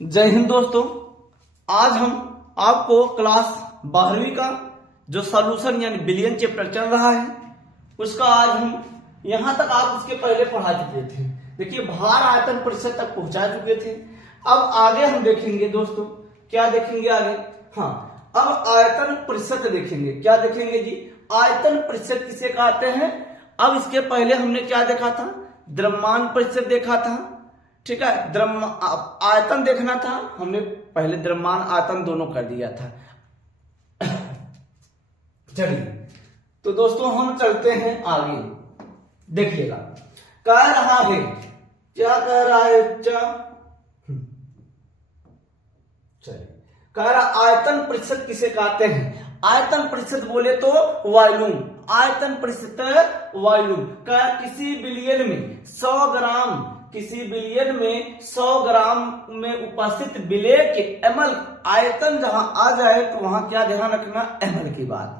जय हिंद दोस्तों। आज हम आपको क्लास 12वीं का जो सॉल्यूशन यानी बिलियन चैप्टर चल रहा है उसका आज हम यहां तक आप उसके पहले पढ़ा चुके थे। देखिए भार आयतन प्रतिशत तक पहुंचा चुके थे। अब आगे हम देखेंगे दोस्तों, क्या देखेंगे आगे? हाँ, अब आयतन प्रतिशत देखेंगे। क्या देखेंगे जी? आयतन प्रतिशत किसे कहते हैं। अब इसके पहले हमने क्या देखा था? द्रव्यमान प्रतिशत देखा था, ठीक है। आयतन देखना था, हमने पहले द्रव्यमान आयतन दोनों कर दिया था। चलिए तो दोस्तों हम चलते हैं आगे। देखिएगा कह रहा है, क्या कह रहा है बच्चा? चलिए कह रहा आयतन प्रतिशत किसे कहते हैं। आयतन प्रतिशत बोले तो वॉल्यूम, आयतन प्रतिशत वॉल्यूम का किसी बिलियन में 100 ग्राम, किसी बिलियन में 100 ग्राम में उपस्थित विलेय के ml आयतन जहां आ जाए तो वहां क्या ध्यान रखना? ml की बात,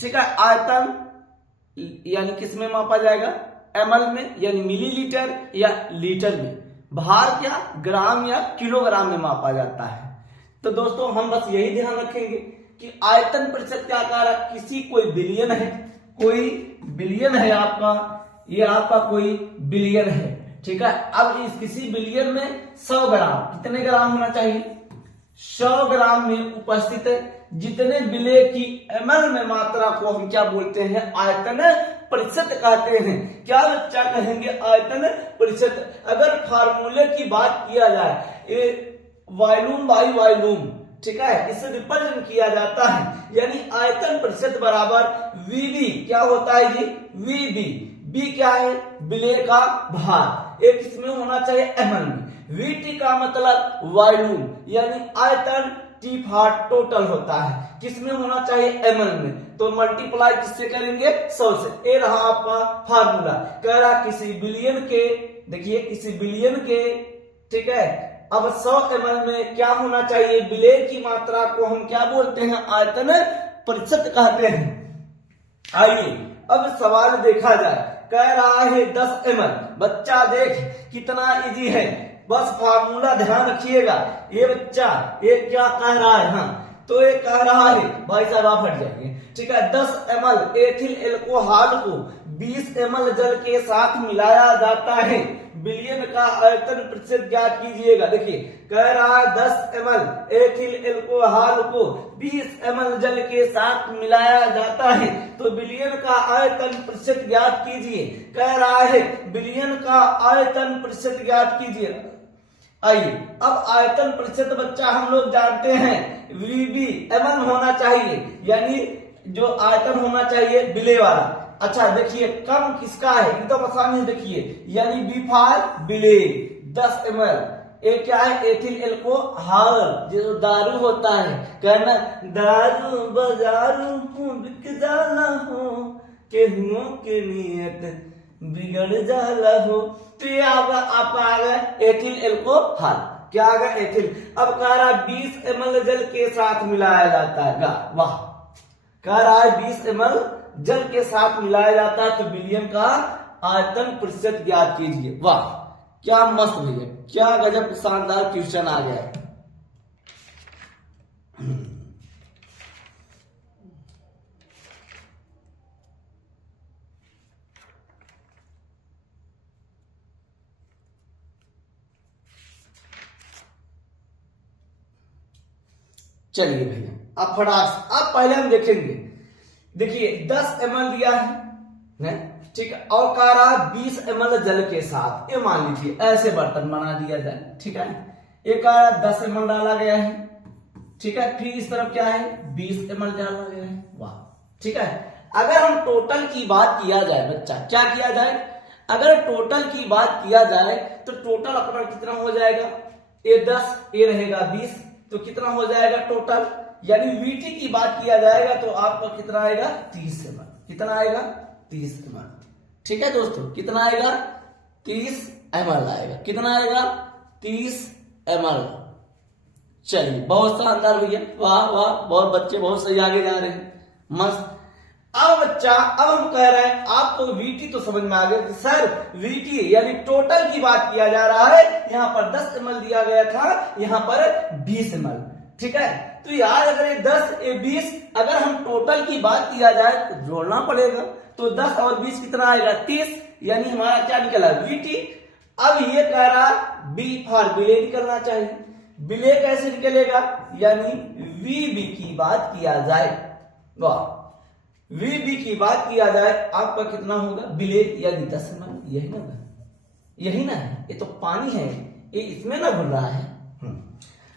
ठीक है। आयतन यानी किस में मापा जाएगा? ml में, यानी मिलीलीटर या लीटर में। भार क्या? ग्राम या किलोग्राम में मापा जाता है। तो दोस्तों हम बस यही ध्यान रखेंगे कि आयतन प्रतिशत क्या कह रहा? किसी कोई बिलियन है, कोई बिलियन है आपका, ये आपका कोई बिलियन है, ठीक है। अब इस किसी बिलियन में 100 ग्राम, कितने ग्राम होना चाहिए? 100 ग्राम में उपस्थित जितने विलेय की ml में मात्रा को हम क्या बोलते हैं? आयतन प्रतिशत कहते हैं। क्या बच्चा कहेंगे? आयतन प्रतिशत। अगर फार्मूले की बात किया जाए, ये वॉल्यूम बाई वॉल्यूम, ठीक है, इसे रिप्रेजेंट किया जाता है, यानी आयतन प्रतिशत बराबर वीबी। क्या होता है जी? वीबी। बी क्या है? विलेय का भार। एक इसमें होना चाहिए ml में। वीटी का मतलब वॉल्यूम, यानी आयतन। टी भार टोटल होता है, किसमें होना चाहिए? ml में। तो मल्टीप्लाई किससे करेंगे? 100 से। ये रहा आपका फार्मूला। कह रहा किसी बिलियन के, देखिए किसी बिलियन के, ठीक है। अब 100 ml में क्या होना चाहिए? विलेय की मात्रा को हम क्या बोलते हैं? आयतन प्रतिशत कहते हैं। आइए अब सवाल देखा जाए। कह रहा है 10 ml। बच्चा देख कितना इजी है, बस फार्मूला ध्यान रखिएगा। ये बच्चा ये क्या कह रहा है? हाँ, तो ये कह रहा है, भाई साहब आप हट जाएंगे, ठीक है। 10 ml एथिल एल्कोहल को 20 ml जल के साथ मिलाया जाता है। बिलियन का आयतन प्रतिशत ज्ञात कीजिएगा। देखिए कह रहा है 10 ml एथिल एल्कोहल को 20 ml जल के साथ मिलाया जाता है, तो बिलियन का आयतन प्रतिशत ज्ञात कीजिए। कह रहा है बिलियन का आयतन प्रतिशत ज्ञात कीजिए। आइए अब आयतन प्रतिशत बच्चा हम लोग जानते हैं वीबी ml होना चाहिए, यानी जो आयतन होना चाहिए विलेय वाला। अच्छा देखिए कम किसका है? एकदम आसानी से देखिए, यानी बी फॉर विलेय 10 ml। ये क्या है? एथिल एल्कोहल, जो दारू होता है। कहना दारू बाजारू बिक जाला हो, केहुओं के नियत बिगड़ जाला हो। तो ये आप आ गए एथिल एल्कोहल। क्या आ गया? एथिल। अब कह रहा है 20 ml जल के साथ मिलाया जाता है। वाह, कह रहा है 20 ml जल के साथ मिलाया जाता है, तो बिलियन का आयतन प्रतिशत ज्ञात कीजिए। वाह क्या मस्त भैया, क्या गजब शानदार क्वेश्चन आ गया। चलिए भैया अब फटाक अब पहले हम देखेंगे। देखिए 10 ml दिया है, ठीक है, और कह रहा है 20 ml जल के साथ। ये मान लीजिए ऐसे बर्तन बना दिया जाए, ठीक है। ये कह रहा है 10 ml डाला गया है, ठीक है। फिर इस तरफ क्या है? 20 ml डाला गया है। वाह, ठीक है। अगर हम टोटल की बात किया जाए बच्चा, क्या किया जाए? अगर टोटल की बात किया जाए तो टोटल अपना कितना हो जाएगा? ये 10, ये रहेगा 20, तो कितना हो जाएगा टोटल? यानी वीटी की बात किया जाएगा तो आपका कितना आएगा? 30 ml। कितना आएगा? 30 ml, ठीक है दोस्तों। कितना आएगा? 30 ml आएगा। कितना आएगा? 30 ml। चलिए बहुत शानदार भैया, वाह वाह, बहुत बच्चे बहुत सही आगे जा रहे हैं, मस्त। अब बच्चा, अब हम कह रहे हैं, आपको वीटी तो समझ में आ गया कि सर वीटी यानी टोटल की बात किया जा रहा है, यहाँ पर 10 ml दिया गया था, यहाँ पर 20 ml, ठीक है। तो यार अगर ये 10 ये 20, अगर हम टोटल की बात किया जाए तो जोड़ना पड़ेगा, तो 10 और 20 कितना आएगा 30, यानी हमारा क्या निकला वीटी। अब ये कह रहा बी फॉर बिले निकलना चाहिए, बिले कैसे निकलेगा, यानी वीबी की बात किया जाए, वाह, वीबी की बात किया जाए आपका कितना होगा बिले, यानी 10 ml, यही ना, यही ना है, ये तो पानी है, ये इसमें ना भूल रहा है।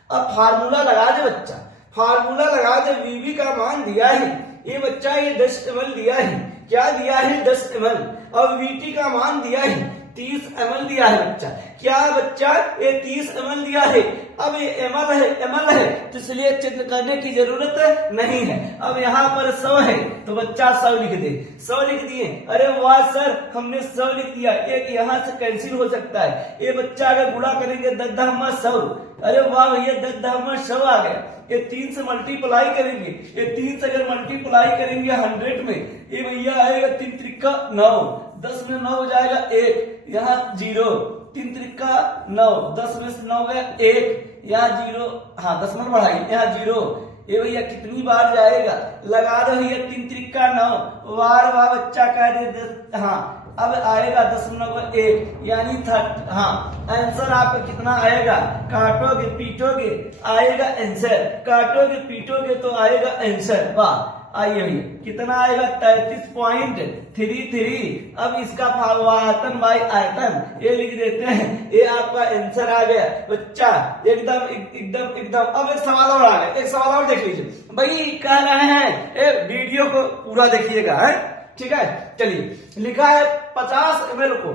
अब फार्मूला लगा दे बच्चा, फार्मूला लगा दे, वीबी का मान दिया है ये बच्चा, ये 10 ml दिया है, क्या दिया है 10 ml। अब वीटी का मान दिया है 30 ml दिया है बच्चा, क्या बच्चा ये 30 ml दिया है। अब ये ml है, ml है, तो इसलिए चिन्ह करने की जरूरत नहीं है। अब यहाँ पर 100 है तो बच्चा 100 लिख दे, 100 लिख दिए, अरे वाह सर हमने 100 लिख दिया, एक यहाँ से कैंसिल हो सकता है, ये बच्चा अगर गुणा करेंगे 10 100, अरे वाह भैया 10 100 आ गया। ये 3 से मल्टीप्लाई करेंगे, ये 3 से अगर मल्टीप्लाई करेंगे 100 में, ये भैया आएगा 3 त्रिका 9, 10 में 9 हो जाएगा 1, यहाँ 0, 3 त्रिका 9, 10 में से 9 गया 1, यहाँ 0, हाँ 10 में बढ़ाई, यहाँ 0, ये भैया कितनी बार जाएगा, लगा दो भैया 3 त्रिका 9, वार वाह बच्चा कह दे, हाँ अब आएगा 10.1 यानी 30, हाँ आंसर आपका कितना आएगा, काटोगे पीटोगे आएगा आंसर, काटोगे पीटोगे तो आएगा आंसर, वाह। आइए भैया कितना आएगा 33.33। अब इसका आयतन बाई आयतन ये लिख देते हैं, ये आपका आंसर आ गया बच्चा, एकदम एकदम एकदम। अब एक सवाल और आ गया, एक सवाल और देख लीजिए भाई, कह रहे हैं वीडियो को पूरा देखिएगा, है ठीक है। चलिए लिखा है 50 ml को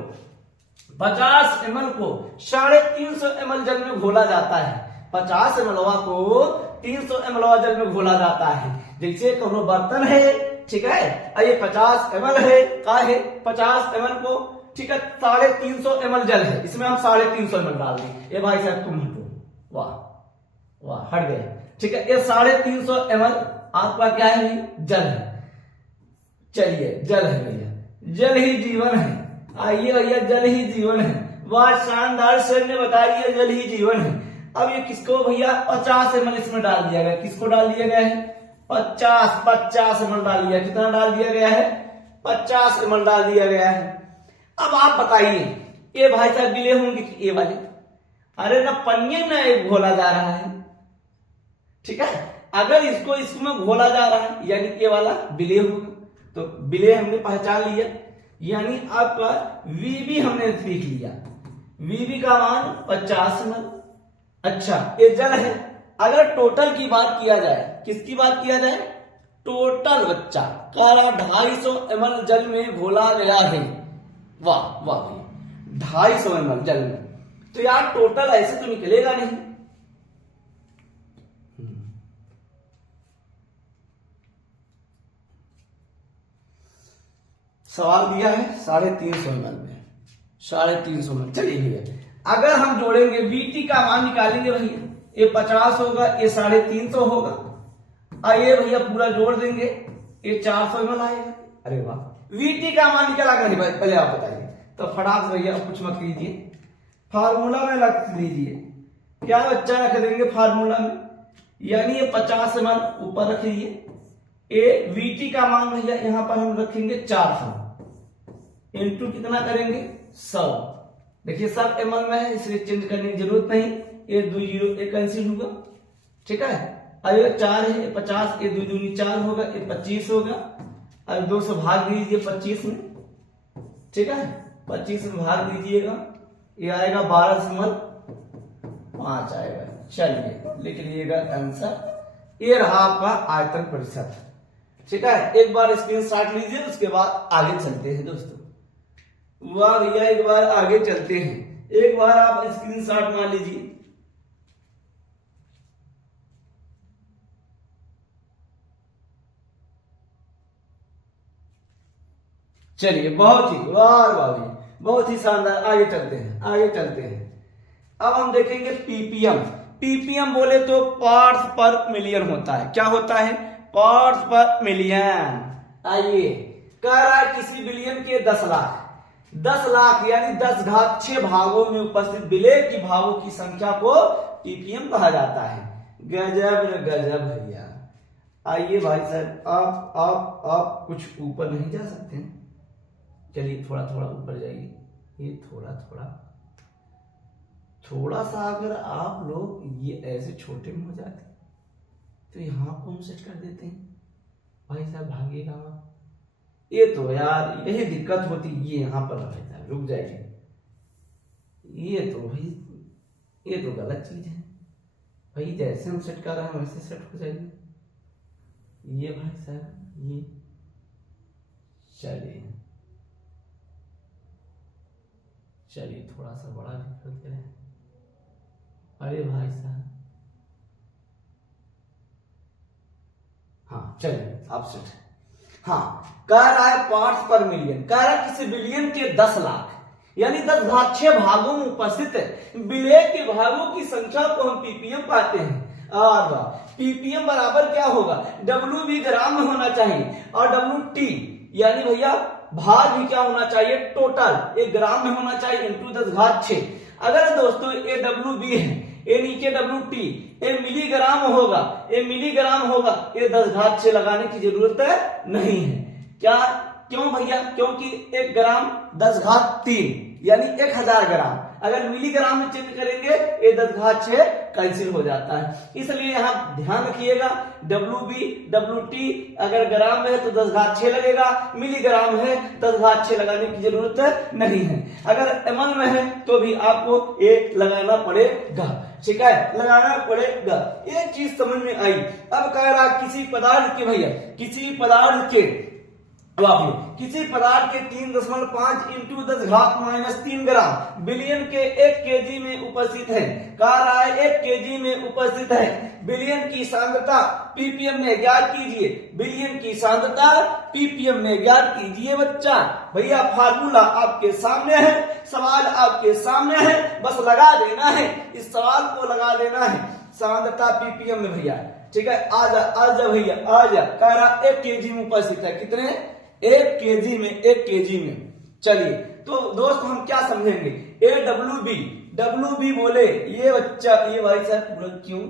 350 ml जल में घोला जाता है, 50 ml को 300 ml जल में घोला जाता है। जैसे कोनो बर्तन है, ठीक है, ये 50 ml है, का है 50 ml को, ठीक है, 350 ml जल है, इसमें हम 350 ml डाल दें। ये भाई साहब तुम हटो, वाह वाह हट गए, ठीक है। ये 350 ml आपका क्या है, जल है। चलिए जल है भैया, जल ही जीवन है, आइए भैया जल ही जीवन है, वाह शानदार सर ने बता दिया जल ही जीवन है। अब ये किसको भैया 50 ml इसमें डाल दिया गया, किसको डाल दिया गया है 50 ml डाल दिया, कितना डाल दिया गया है 50 ml डाल दिया गया है। अब आप बताइए ये भाई साहब गिले होंगे कि ये वाले, अरे ना पन्नी में घोला जा रहा है, ठीक है, अगर इसको इसमें घोला जा रहा है यानी ये वाला बिले होगा, तो बिले हमने पहचान लिया, यानी आपका वीबी हमने सीख लिया, वीबी का मान 50 ml। अच्छा ये जल है, अगर टोटल की बात किया जाए, किसकी बात किया जाए, टोटल बच्चा काला 250 ml जल में घोला गया है, वाह वाह 250 ml जल में, तो यार टोटल ऐसे तो निकलेगा नहीं। सवाल दिया है 350 ml में, 350 ml। चलिए भैया अगर हम जोड़ेंगे वीटी का मान निकालेंगे भैया, ये 50 होगा, ये 350 होगा, आइए भैया पूरा जोड़ देंगे, ये 400 ml आएगा। अरे वाह, वीटी का मान निकला कर नहीं भाई, पहले आप बताइए, तो फटाक से भैया कुछ मत कीजिए, फार्मूला में रख दीजिए, क्या बच्चा रख देंगे फार्मूला में, यानी ये 50 ml ऊपर रख लीजिए, ये वीटी का मान भैया यहां पर हम रखेंगे 400 इंटू कितना करेंगे 100। देखिए सब ml में है इसलिए चेंज करने की जरूरत नहीं, ये 2 0 एक कैंसिल होगा, ठीक है। अब ये 4 है, ये 50, ये 2 दूनी 4 होगा, ये 25 होगा, अब 2 से भाग दीजिए 25 में, ठीक है, 25 में भाग दीजिएगा, ये आएगा 12.5 आएगा। चलिए लिख लीजिएगा आंसर, ये रहा आपका आयतन प्रतिशत, ठीक है। एक बार स्क्रीनशॉट लीजिए, उसके बाद आगे चलते हैं दोस्तों, वाह भैया एक बार आगे चलते हैं, एक बार आप स्क्रीनशॉट मान लीजिए। चलिए बहुत ही वाह बहुत ही शानदार, आगे चलते हैं, आगे चलते हैं। अब हम देखेंगे पीपीएम। पीपीएम बोले तो पार्ट्स पर मिलियन होता है, क्या होता है पार्ट्स पर मिलियन, आइए, कह रहा है किसी बिलियन के 10 लाख, 10 लाख यानी 10 घात 6 भागों में उपस्थित विलेय की भागों की संख्या को पीपीएम कहा जाता है। गजब गजब भैया। आइए भाई साहब, आप कुछ ऊपर नहीं जा सकते हैं? चलिए थोड़ा थोड़ा ऊपर जाइए, ये थोड़ा सा अगर आप लोग ये ऐसे छोटे में हो जाते तो यहाँ को हम सेट कर देते हैं। भाई साहब भागिएगा मत, ये तो यार यही दिक्कत होती, ये यहाँ पर भाई साहब रुक जाइए, ये तो भाई ये तो गलत चीज है भाई, जैसे हम सेट कर रहे हैं वैसे सेट हो जाइए। ये भाई साहब ये चलिए थोड़ा सा बड़ा लिख देते हैं। अरे भाई साहब हाँ चलिए आप सेट। हाँ, कह रहा है पार्ट्स पर मिलियन, कह रहा है किसी बिलियन के 10 लाख यानी 10 घात 6 भागों में उपस्थित विलेय के भागों की संख्या को हम पीपीएम पाते हैं। और पीपीएम बराबर क्या होगा, डब्ल्यू भी ग्राम में होना चाहिए और डब्ल्यू टी यानी भैया भाग भी क्या होना चाहिए, टोटल एक ग्राम में होना चाहिए इंटू 10 घात 6। अगर दोस्तों ये डब्ल्यू बी है, ये नीचे डब्ल्यू टी, ये मिलीग्राम होगा, ये मिलीग्राम होगा, ये 10 घात 6 लगाने की जरूरत नहीं है। क्या क्यों भैया, क्योंकि 1 ग्राम 10 घात 3 यानी 1000 ग्राम, अगर मिलीग्राम में चेंज करेंगे ये 10 घात 6 कैंसिल हो जाता है। इसलिए यहाँ ध्यान रखिएगा, डब्ल्यू टी अगर ग्राम में है तो 10 घात 6 लगेगा, मिलीग्राम है 10 घात 6 लगाने की जरूरत नहीं है। अगर ml में है तो भी आपको ये लगाना पड़ेगा, ठीक है, लगाना पड़ेगा। ये चीज समझ में आई। अब कह रहा किसी पदार्थ के भैया, किसी पदार्थ के 3.5 इंटू 10 घात -3 ग्राम बिलियन के 1 केजी में उपस्थित है। कह रहा है 1 केजी में उपस्थित है, बिलियन की सांद्रता पीपीएम में ज्ञात कीजिए, बिलियन की सांद्रता पीपीएम में ज्ञात कीजिए। बच्चा भैया फार्मूला आपके सामने है, सवाल आपके सामने है, बस लगा देना है, इस सवाल को लगा देना है, सांद्रता पीपीएम में भैया, ठीक है। आजा भैया आजा। कह रहा 1 केजी में उपस्थित है, कितने, 1 केजी में। चलिए तो दोस्त हम क्या समझेंगे, ए डब्ल्यू बी बोले, ये बच्चा ये भाई साहब पूरा क्यों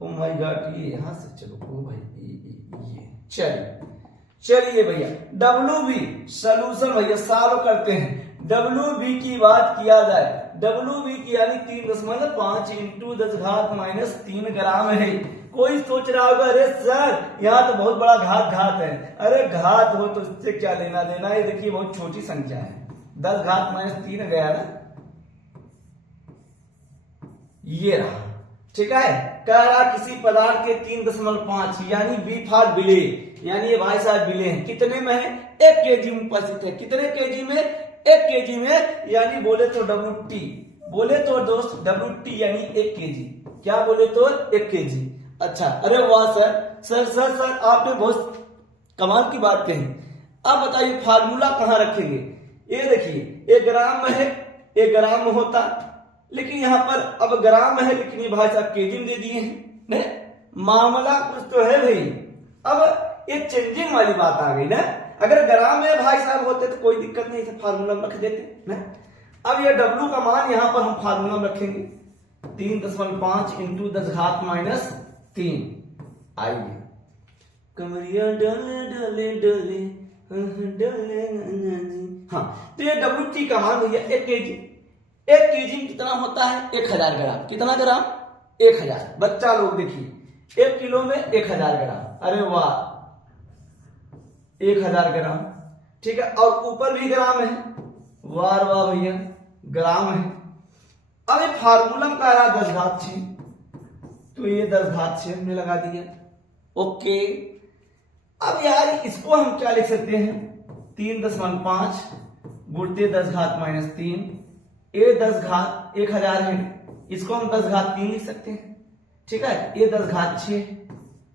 ओ माय गॉड, ये यहां से चलो ओ भाई ये चलिए भैया डब्ल्यू बी सोल्यूशन भैया सॉल्व करते हैं। डब्ल्यू बी की बात किया जाए, डब्ल्यू बी की यानी 3.5 इंटू 10 घात -3 ग्राम है। कोई सोच रहा होगा अरे सर यहाँ तो बहुत बड़ा घात है, अरे घात हो तो इससे क्या लेना देना, ये देखिए बहुत छोटी संख्या है, 10 घात -3 गया ना, ये रहा, ठीक है। कह रहा किसी पदार्थ के 3.5 यानी बी फॉर बिले, यानी ये भाई साहब बिले हैं, कितने में है, 1 केजी में उपस्थित है, कितने केजी में, 1 केजी में, यानी बोले तो डब्ल्यू टी, बोले तो दोस्त डब्ल्यू टी यानी 1 केजी, क्या बोले तो 1 केजी। अच्छा, अरे वाह सर आपने बहुत कमाल की बात कही। अब बताइए फार्मूला कहां रखेंगे, ये देखिए 1 ग्राम में है, 1 ग्राम में होता, लेकिन यहाँ पर अब ग्राम में है, लेकिन ये भाई साहब केजी में दे दिए हैं, नहीं मामला कुछ तो है भाई। अब ये चेंजिंग वाली बात आ गई ना, अगर ग्राम में भाई साहब होते तो कोई दिक्कत नहीं था, फार्मूला में रख देते ना। अब ये डब्ल्यू का मान यहाँ पर हम फार्मूला में रखेंगे, 3.5 इंटू 10 घात -3। आइए कमरिया डले हाँ, तो ये डब्ल्यू टी का मान भैया 1 केजी, 1 केजी में कितना होता है, 1000 ग्राम, कितना ग्राम, 1000। बच्चा लोग देखिए 1 किलो में 1000 ग्राम, अरे वाह 1000 ग्राम, ठीक है, और ऊपर भी ग्राम है, वाह भैया ग्राम है। अब ये फार्मूला में कह रहा 10 घात 6, तो ये 10 घात 6 हमने लगा दिया, ओके। अब यार इसको हम क्या लिख सकते हैं, 3.5 गुणते 10 घात -3, ये 10 घात 1000 है, इसको हम 10 घात 3 लिख सकते हैं, ठीक है, ये 10 घात 6।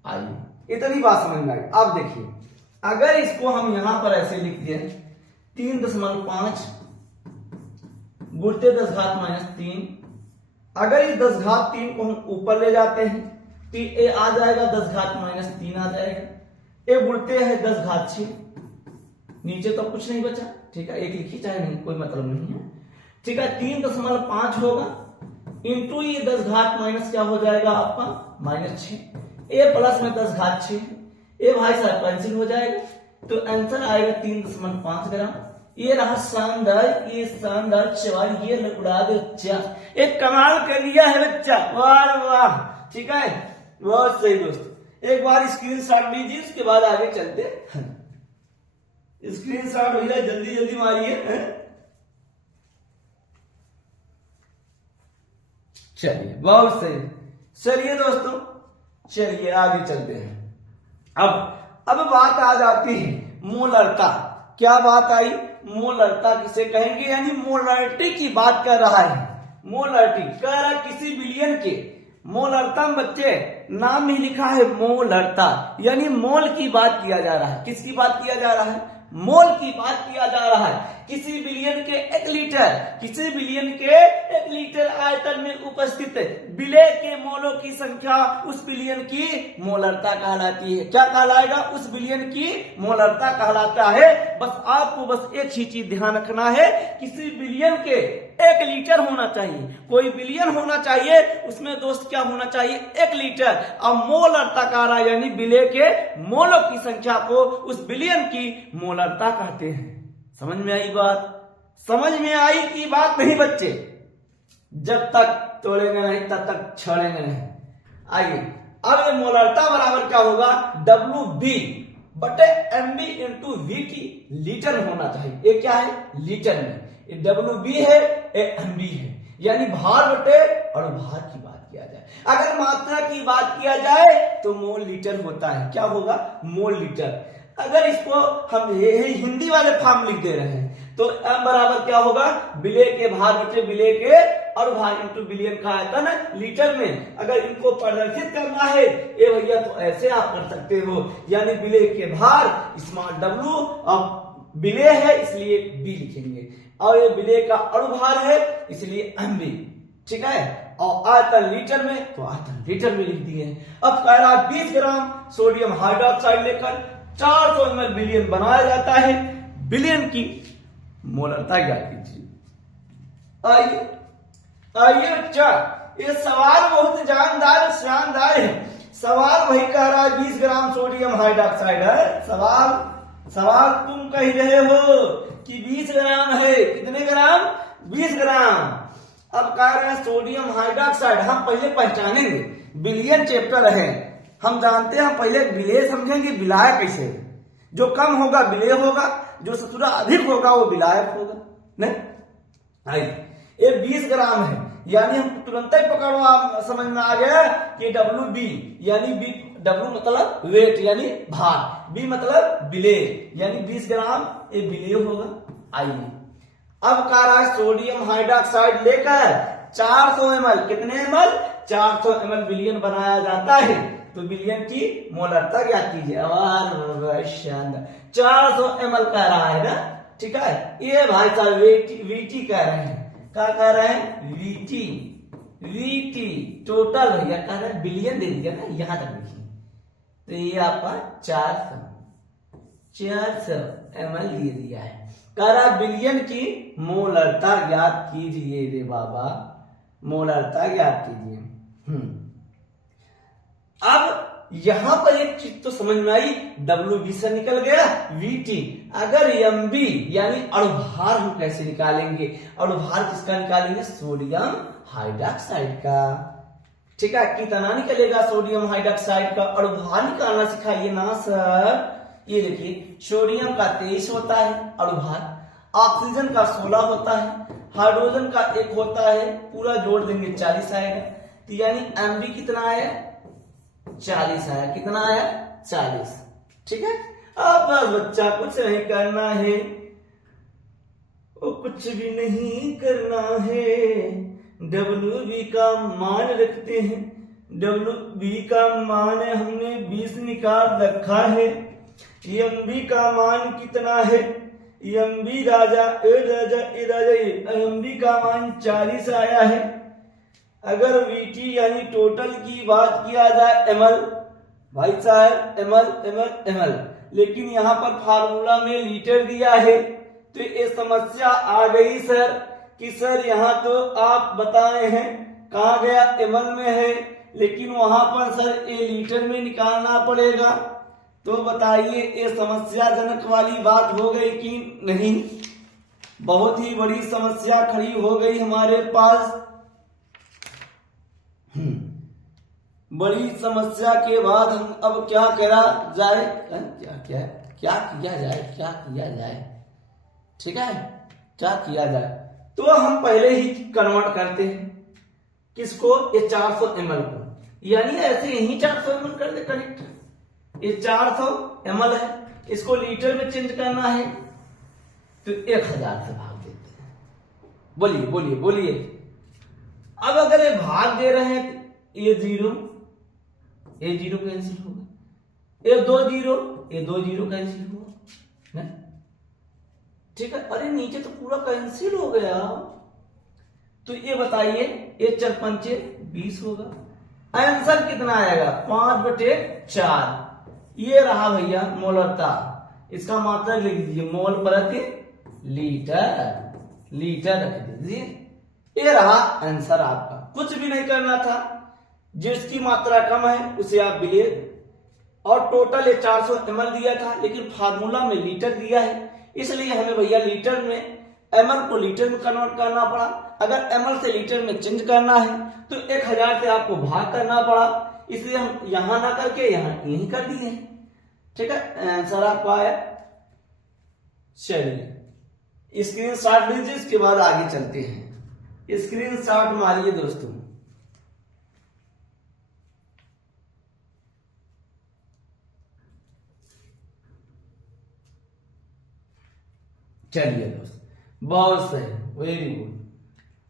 आइए इतनी बात समझ में आई। अब देखिए अगर इसको हम यहां पर ऐसे लिख दिए 3.5 गुणते 10 घात -3, अगर इस 10 घात 3 को हम ऊपर ले जाते हैं तो ये आ जाएगा 10 घात -3 आ जाएगा, ये गुणते हैं 10 घात 6, नीचे तो कुछ नहीं बचा, ठीक है, एक लिखी चाहे नहीं, कोई मतलब नहीं है, ठीक है। 3.5 होगा इंटू ये 10 घात माइनस क्या हो जाएगा आपका -6, ए प्लस में 10 घात 6, ए भाई साहब कैंसिल हो जाएगा, तो आंसर आएगा 3.5 ग्राम। ये रहा शानदार, ये शानदार सवाल, ये उड़ा दे बच्चा, एक कमाल कर लिया है बच्चा, वाह वाह, ठीक है, बहुत सही दोस्त। एक बार स्क्रीनशॉट लीजिए, उसके बाद आगे चलते हैं। स्क्रीनशॉट भैया जल्दी जल्दी मारिए। चलिए बहुत सही, चलिए दोस्तों, चलिए आगे चलते हैं। अब बात आ जाती है मोलरता। क्या बात आई? मोलरता किसे कहेंगे, यानी मोलरिटी की बात कर रहा है। मोलरिटी कह रहा है किसी विलयन के मोलरता में, बच्चे नाम नहीं लिखा है, मोलरता यानी मोल की बात किया जा रहा है। किसकी बात किया जा रहा है? मोल की बात किया जा रहा है। किसी विलयन के 1 लीटर, किसी विलयन के 1 लीटर आयतन में उपस्थित विलय के मोलों की संख्या उस विलयन की मोलरता कहलाती है। क्या कहलाएगा? उस विलयन की मोलरता कहलाता है। बस आपको बस एक ही चीज ध्यान रखना है, किसी विलयन के 1 लीटर होना चाहिए, कोई विलयन होना चाहिए, उसमें दोस्त क्या होना चाहिए? 1 लीटर। अब मोलरता कह रहा है यानी विलय के मोलों की संख्या को उस विलयन की मोलरता कहते हैं। समझ में आई बात? समझ में आई कि बात नहीं बच्चे? जब तक तोड़ेंगे नहीं तब तक छोड़ेंगे नहीं। आइए, अब ये मोलरता बराबर क्या होगा? WB बटे MB इंटू VT, लीटर होना चाहिए। ये क्या है? लीटर में। ये WB है, ये MB है, यानी भार बटे अणुभार की बात किया जाए। अगर मात्रा की बात किया जाए तो मोल लीटर होता है। क्या होगा? Mole litre. अगर इसको हम हिंदी वाले फॉर्म लिख दे रहे हैं तो M बराबर क्या होगा? विलय के भार बटे विलय के अणुभार इंटू विलयन का आयतन लीटर में। अगर इनको प्रदर्शित करना है ये भैया तो ऐसे आप कर सकते हो, यानी विलय के भार स्मॉल w, अब विलय है इसलिए B लिखेंगे, और ये विलय का अणुभार है इसलिए MB, ठीक है। और आयतन लीटर में तो आयतन लीटर में लिख दिए। अब कह रहा 20 ग्राम सोडियम हाइड्रोक्साइड लेकर 400 ml विलयन बनाया जाता है। विलयन की मोलरता ज्ञात कीजिए। आइए बच्चा, ये सवाल बहुत जानदार शानदार है। सवाल वही कह रहा है 20 ग्राम सोडियम हाइड्रोक्साइड है। सवाल तुम कह रहे हो कि 20 ग्राम है। कितने ग्राम? 20 ग्राम। अब कह रहे हैं सोडियम हाइड्रोक्साइड। हम पहले पहचानेंगे, विलयन चैप्टर है, हम जानते हैं। हम पहले विलय समझेंगे, विलायक कैसे। जो कम होगा विलय होगा, जो सतुरा अधिक होगा वो विलायक होगा। नहीं आइए, ये 20 ग्राम है, यानी हम तुरंत ही पकड़ो, आप समझ में आ गया कि WB यानी W मतलब वेट यानी भार, B मतलब विलय, यानी 20 ग्राम ये विलय होगा। आइए, अब कह रहा है सोडियम हाइड्रोक्साइड लेकर 400 ml, कितने ml? 400 ml विलयन बनाया जाता है। तो विलयन की मोलरता ज्ञात कीजिए। शानदार, 400 ml कह रहा है ना, ठीक है। ये भाई साहब VT कह रहे हैं। क्या कह रहे हैं? VT टोटल भैया कह रहे हैं, विलयन दे दिया ना, यहां तक लिखिए। तो ये आपका 400 ml दे दिया है। कह रहा विलयन की मोलरता ज्ञात कीजिए। रे बाबा, मोलरता ज्ञात कीजिए। अब यहां पर एक चीज तो समझ में आई, WB से निकल गया VT। अगर MB यानी अणुभार हम कैसे निकालेंगे? अणुभार किसका निकालेंगे? सोडियम हाइड्रोक्साइड का, ठीक है। कितना निकलेगा सोडियम हाइड्रोक्साइड का? अणुभार निकालना सिखाइए ना सर। ये देखिए, सोडियम का 23 होता है अणुभार, ऑक्सीजन का 16 होता है, हाइड्रोजन का 1 होता है, पूरा जोड़ देंगे 40 आएगा। तो यानी MB कितना आया? 40 आया। कितना आया? 40, ठीक है। अब बस बच्चा कुछ नहीं करना है, वो कुछ भी नहीं करना है। WB का मान रखते हैं। WB का मान हमने 20 निकाल रखा है। MB का मान कितना है? MB राजा MB का मान 40 आया है। अगर VT यानी टोटल की बात किया जाए ml, भाई साहब ml, लेकिन यहाँ पर फार्मूला में लीटर दिया है, तो ये समस्या आ गई सर कि सर यहाँ तो आप बताए हैं कहा गया ml में है, लेकिन वहां पर सर ये लीटर में निकालना पड़ेगा। तो बताइए ये समस्याजनक वाली बात हो गई कि नहीं? बहुत ही बड़ी समस्या खड़ी हो गई हमारे पास। बड़ी समस्या के बाद हम अब क्या करा जाए, क्या किया जाए, ठीक है, क्या किया जाए? तो हम पहले ही कन्वर्ट करते हैं किसको, ये 400 ml को, यानी ऐसे ही 400 ml कर दे करेक्ट। ये 400 ml है, इसको लीटर में चेंज करना है तो 1000 से भाग देते हैं। बोलिए। अब अगर ये भाग दे रहे हैं तो ये जीरो कैंसिल होगा, ये 2 जीरो कैंसिल हुआ, ठीक है। अरे नीचे तो पूरा कैंसिल हो गया। तो ये बताइए, ये 4 पंचे 20 होगा। आंसर कितना आएगा? 5/4। ये रहा भैया मोलरता, इसका मात्रा लिख दीजिए, मोल प्रति लीटर रख दीजिए। ये रहा आंसर आपका, कुछ भी नहीं करना था। जिसकी मात्रा कम है उसे आप बिलिए, और टोटल ये 400 ml दिया था, लेकिन फार्मूला में लीटर दिया है, इसलिए हमें भैया लीटर में ml को लीटर में कन्वर्ट करना पड़ा। अगर ml से लीटर में चेंज करना है तो 1000 से आपको भाग करना पड़ा, इसलिए हम यहां ना करके यहां यही कर दिए, ठीक है। आंसर आपको आया। चलिए स्क्रीन शॉट लीजिए, इसके बाद आगे चलते हैं। स्क्रीन शॉट मारिए दोस्तों। चलिए दोस्त, बहुत सही, वेरी गुड।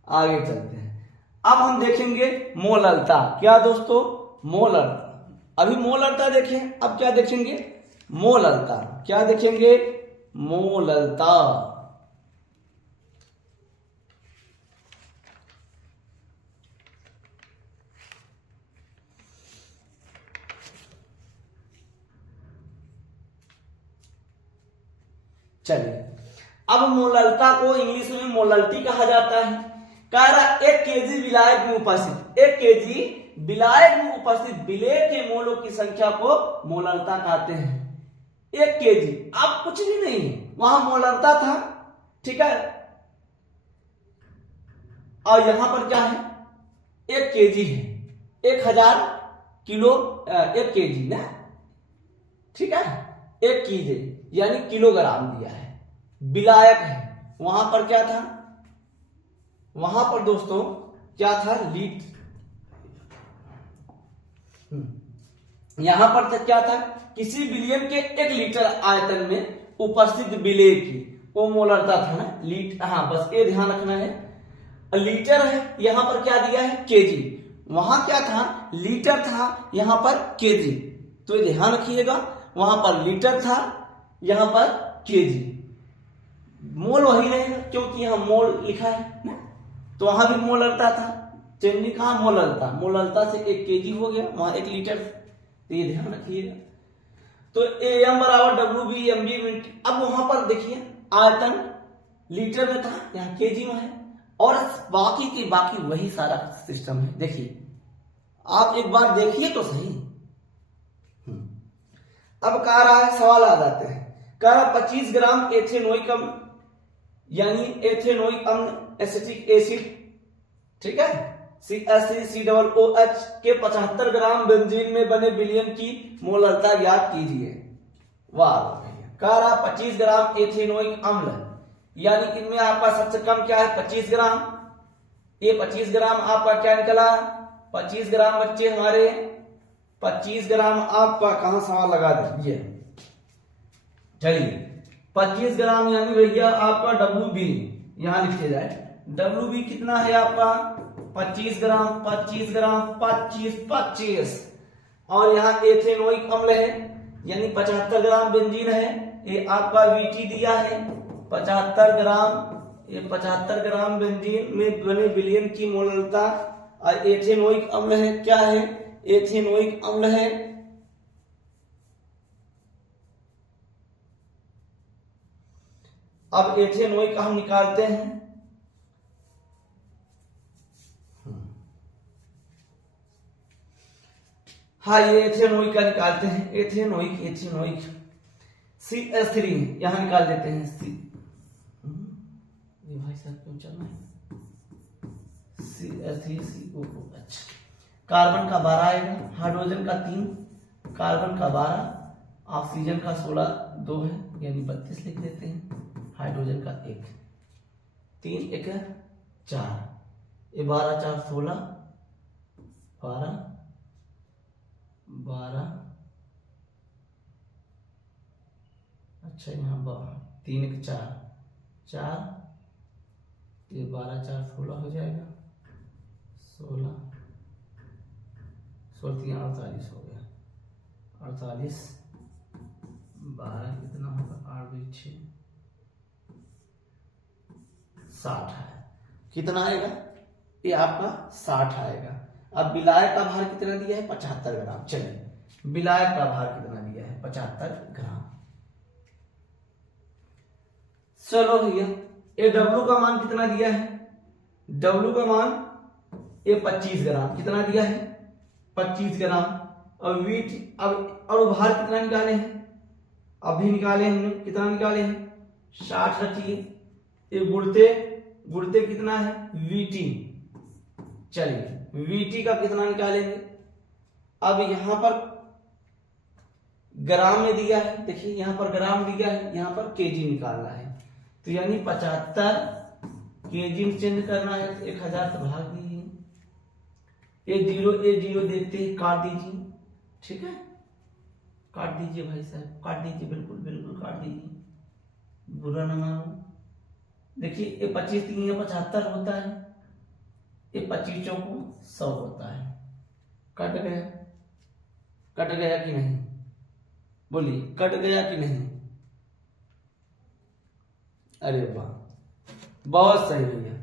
आगे चलते हैं। अब हम देखेंगे मोलरता। क्या दोस्तों? मोलरता। अभी मोलरता देखें, अब क्या देखेंगे? मोलरता। क्या देखेंगे? मोलरता। चलिए, अब मोलरता को इंग्लिश में मोलरिटी कहा जाता है। कह रहा 1 केजी विलायक में उपस्थित, 1 केजी विलायक में उपस्थित विलेय के मोलों की संख्या को मोलरता कहते हैं। 1 केजी, अब कुछ भी नहीं है, वहां मोलरता था, ठीक है। और यहां पर क्या है? 1 केजी है, 1000 किलो 1 केजी ना, ठीक है। 1 केजी यानी किलोग्राम दिया है। विलायक है, वहां पर क्या था? वहां पर दोस्तों क्या था? लीट। यहां पर तक क्या था? किसी विलियन के 1 लीटर आयतन में उपस्थित विलेय की वो मोलरता था ना, लीट। हाँ, बस ये ध्यान रखना है। लीटर है, यहां पर क्या दिया है? केजी। वहां क्या था? लीटर था, यहां पर केजी। तो ये ध्यान रखिएगा, वहां पर लीटर था, यहां पर केजी। मोल वही रहेगा क्योंकि यहां मोल लिखा है ना, तो वहां भी मोलरता था। चेंजिंग कहां? मोलरता। मोलरता से 1 केजी हो गया, वहां 1 लीटर, तो ये ध्यान रखिएगा। तो AM बराबर WB MB मिनट। अब वहां पर देखिए आयतन लीटर में था, यहाँ केजी में है, और बाकी की बाकी वही सारा सिस्टम है। देखिए, आप एक बार देखिए तो सही। अब कह रहा है, सवाल आ जाते हैं। कह रहा 25 ग्राम एथेनोइक अम्ल, यानी एथेनोइक अम्ल एसिटिक एसिड, ठीक है, CaCOOH के 75 ग्राम बेंजीन में बने विलयन की मोलरता ज्ञात कीजिए। वाह भैया। कह रहा 25 ग्राम एथेनोइक अम्ल, यानी इनमें आपका सबसे कम क्या है? 25 ग्राम। ये 25 ग्राम आपका क्या निकला? 25 ग्राम बच्चे हमारे, 25 ग्राम आपका कहां सवाल लगा दीजिए। चलिए 25 ग्राम यानी भैया आपका WB यहां लिखे जाए। WB कितना है आपका? 25 ग्राम, 25 ग्राम, 25। और यहाँ एथेनोइक अम्ल है, यानी 75 ग्राम बेंजीन है। ये आपका VT दिया है 75 ग्राम। ये 75 ग्राम बेंजीन में बने विलयन की मोलरता। और एथेनोइक अम्ल है, क्या है? एथेनोइक अम्ल है अब एथेनॉइक हम निकालते हैं। हाँ, ये एथेनॉइक का निकालते हैं। एथेनॉइक CH3 यहां निकाल देते हैं। ये भाई साहब क्यों चल रहा है? CH3COO। अच्छा, कार्बन का 12 आएगा, हाइड्रोजन का 3, कार्बन का 12, ऑक्सीजन का 16, 2 है यानी 32 लिख देते हैं। हाइड्रोजन का 1, 3 1 4, ये 12 4 16, 12 12, अच्छा यहाँ 3 1 4 4, ये 12 4 16 हो जाएगा, 16 16 3 48 हो गया, 48 12 कितना होगा, 8 2 6 60 है। कितना आएगा? ये आपका 60 आएगा। अब विलायक का भार कितना दिया है? 75 ग्राम। चलिए, विलायक का भार कितना दिया है? 75 ग्राम। चलो भैया, ये W का मान कितना दिया है? W का मान ये 25 ग्राम। कितना दिया है? 25 ग्राम। अब अब भार कितना निकाले हैं? अभी निकाले हमने। कितना निकाले हैं? 60 रखिए। ये गुणते कितना है? VT। चलिए, VT का कितना निकालेंगे? अब यहां पर ग्राम में दिया है, देखिए यहां पर ग्राम दिया है, यहां पर केजी निकालना है, तो यानी 75 केजी में चेंज करना है, तो 1000 तो भाग दीजिए। ये जीरो देखते ही काट दीजिए। ठीक है, काट दीजिए भाई साहब, काट दीजिए, बिल्कुल बिल्कुल काट दीजिए, बुरा ना मानो। देखिए ये 25 3 75 होता है, ये 25 चौको 100 होता है। कट गया? कट गया कि नहीं? बोलिए, कट गया कि नहीं? अरे वाह, बहुत सही भैया,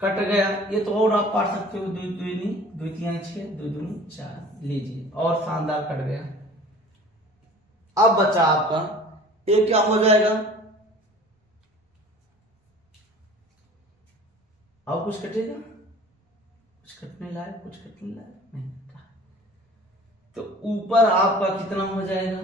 कट गया। ये तो और आप काट सकते हो, 2 2 3 6 2 2 4, लीजिए, और शानदार कट गया। अब बचा आपका, ये क्या हो जाएगा? अब कुछ कटेगा? कुछ कटने लायक, कुछ कटने लायक नहीं कटा। तो ऊपर आपका कितना हो जाएगा?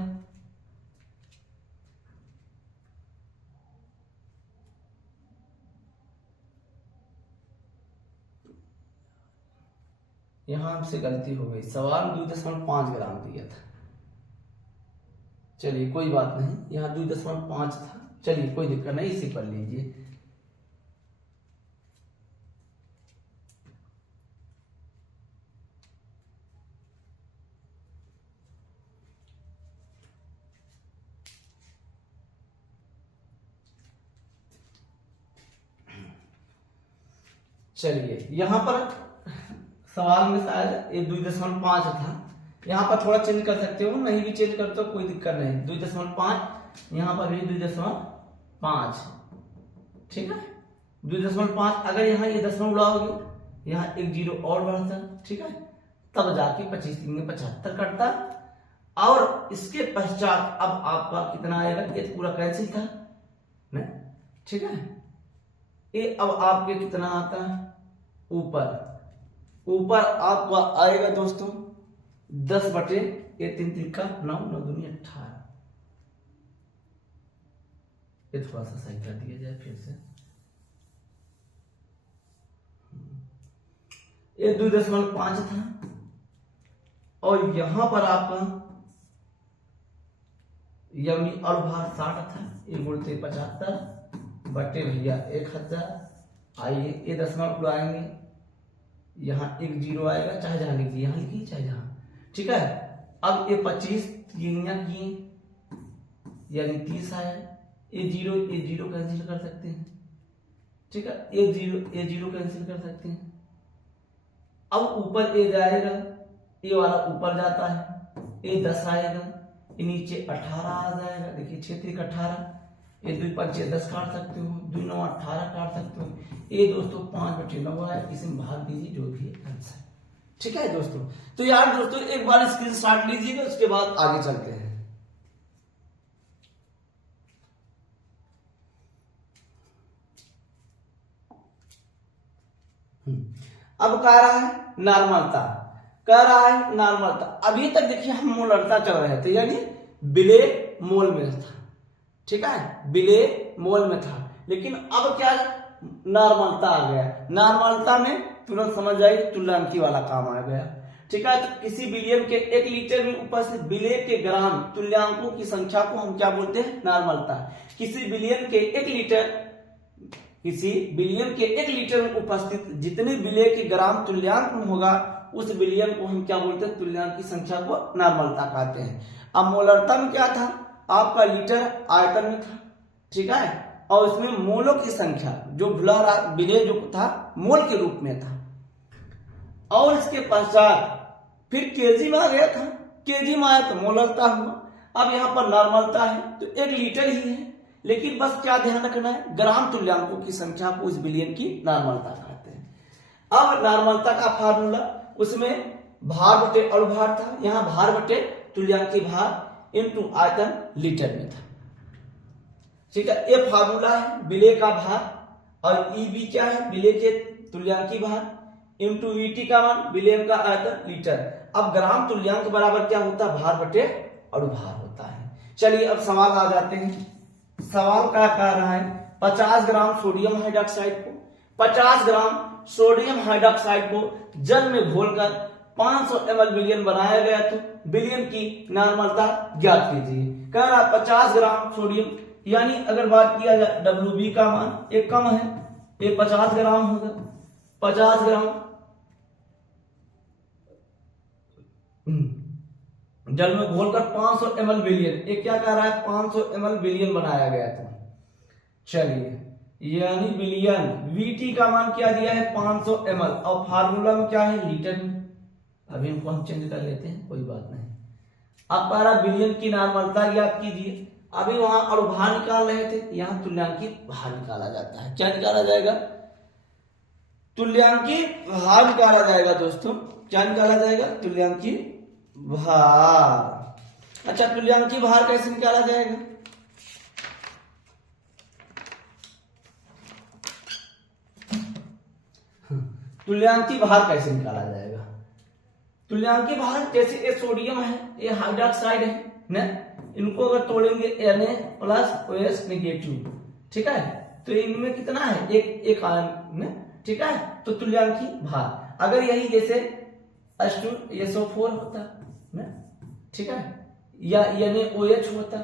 यहां हमसे गलती हो गई, सवाल में 2.5 ग्राम दिया था। चलिए कोई बात नहीं, यहाँ 2.5 था। चलिए कोई दिक्कत नहीं, इसी पर लीजिए। चलिए, यहां पर सवाल में शायद ये 2.5 था, यहां पर थोड़ा चेंज कर सकते हो, नहीं भी चेंज करते हो कोई दिक्कत नहीं। 2.5 यहां पर भी 2.5, ठीक है, 2.5। अगर यहाँ ये 10 उड़ाओगे, यहाँ एक 0 और बढ़ता, ठीक है, तब जाके 25 3 75 कटता। और इसके पश्चात अब आपका कितना आएगा? ये पूरा कैंसिल था नहीं, ठीक है। ये अब आपके कितना आता है? ऊपर आपका आएगा दोस्तों 10 बटे ये 3 3 का 9 9 दूनी 18। ये थोड़ा सा सही कर दिया जाए फिर से। ये 2.5 था, और यहां पर आपका यमी और भार 60 था, ये गुणते 75 बटे भैया 1000। आइए ये 10 उड़ाएंगे, यहाँ एक 0 आएगा, चाहे जहां लिखिए, यहाँ लिखिए चाहे जहां, ठीक है। अब ये 25 किए यानी 30 आया, ये जीरो कैंसिल कर सकते हैं, ठीक है, ये जीरो कैंसिल कर सकते हैं। अब ऊपर ए जाएगा, ये वाला ऊपर जाता है, ये 10 आएगा, ये नीचे 18 आ जाएगा। देखिए 6 3 18, ये 2 5 10 काट सकते हो, 2 9 18 काट सकते हो। ये दोस्तों 5 बटे 9 है, इसमें भाग दीजिए जो भी आंसर, ठीक है दोस्तों। तो यार दोस्तों एक बार स्क्रीनशॉट लीजिएगा, उसके बाद आगे चलते हैं। अब कह रहा है नॉर्मलता, कह रहा है नॉर्मलता। अभी तक देखिए हम मोलरता चल रहे थे, यानी बिले मोल में था, ठीक है, बिले मोल में था। लेकिन अब क्या नॉर्मलता आ गया। नॉर्मलता में तुरंत समझ जाइए तुल्यांकी वाला काम आ गया, ठीक है। तो किसी बिलियन के 1 लीटर में उपस्थित बिले के ग्राम तुल्यांकों की संख्या को हम क्या बोलते हैं, नॉर्मलता। किसी बिलियन के 1 लीटर में उपस्थित जितने बिले के ग्राम तुल्यांक में होगा उस बिलियन को हम क्या बोलते हैं, तुल्यांक की संख्या को नॉर्मलता कहते हैं। अब मोलरता में क्या था, आपका लीटर आयतन में था, ठीक है, और उसमें मोलों की संख्या जो बिले जो था मोल के रूप में था। और इसके पश्चात फिर केजी में आ गया था, केजी में आया तो मोलरता हुआ। अब यहाँ पर नॉर्मलता है तो 1 लीटर ही है, लेकिन बस क्या ध्यान रखना है, ग्राम तुल्यांकों की संख्या को उस बिलियन की नॉर्मलता कहते हैं। अब नॉर्मलता का फार्मूला, उसमें भार बटे अणुभार था, यहाँ भार बटे तुल्यांकी भार इनटू आयतन लीटर में था, ठीक है। ये फार्मूला है बिले का भार, और ईबी क्या है, बिले के तुल्यांकी भार इनटू ईटी का मान बिलियन का आयतन लीटर। अब ग्राम तुल्यांक बराबर क्या होता है, भार बटे अणुभार होता है। चलिए अब सवाल आ जाते हैं। सवाल क्या कह रहा है, 50 ग्राम सोडियम हाइड्रोक्साइड को 50 ग्राम सोडियम हाइड्रोक्साइड को जल में घोलकर 500 ml बिलियन बनाया गया, तो बिलियन की नॉर्मलता ज्ञात कीजिए। कह रहा 50 ग्राम सोडियम, यानी अगर बात किया जाए WB का मान एक कम है, ये 50 ग्राम होगा, 50 ग्राम जल में घोलकर 500 ml बिलियन, एक क्या कह रहा है 500 ml बिलियन बनाया गया था। चलिए, यानी बिलियन, वीटी का मान क्या दिया है 500 ml, और फार्मूला में क्या है लीटर में। अभी हम चेंज कर लेते हैं, कोई बात नहीं। अब कह रहा बिलियन की नॉर्मलता ज्ञात कीजिए। अभी वहां अणुभार निकाल रहे थे, यहाँ तुल्यांकी भार निकाला जाता है। क्या निकाला जाएगा, तुल्यांकी भार निकाला जाएगा दोस्तों। क्या निकाला जाएगा, तुल्यांकी भार। अच्छा, तुल्यांकी भार कैसे निकाला जाएगा, तुल्यांकी भार कैसे निकाला जाएगा। तुल्यांकी भार, जैसे ये सोडियम है, ये हाइड्रोक्साइड है ना, इनको अगर तोड़ेंगे Na+OH नेगेटिव, ठीक है, तो इनमें कितना है, एक आयन ना, ठीक है। तो तुल्यांकी भार, अगर यही जैसे H2SO4 होता ना, ठीक है, या NaOH होता,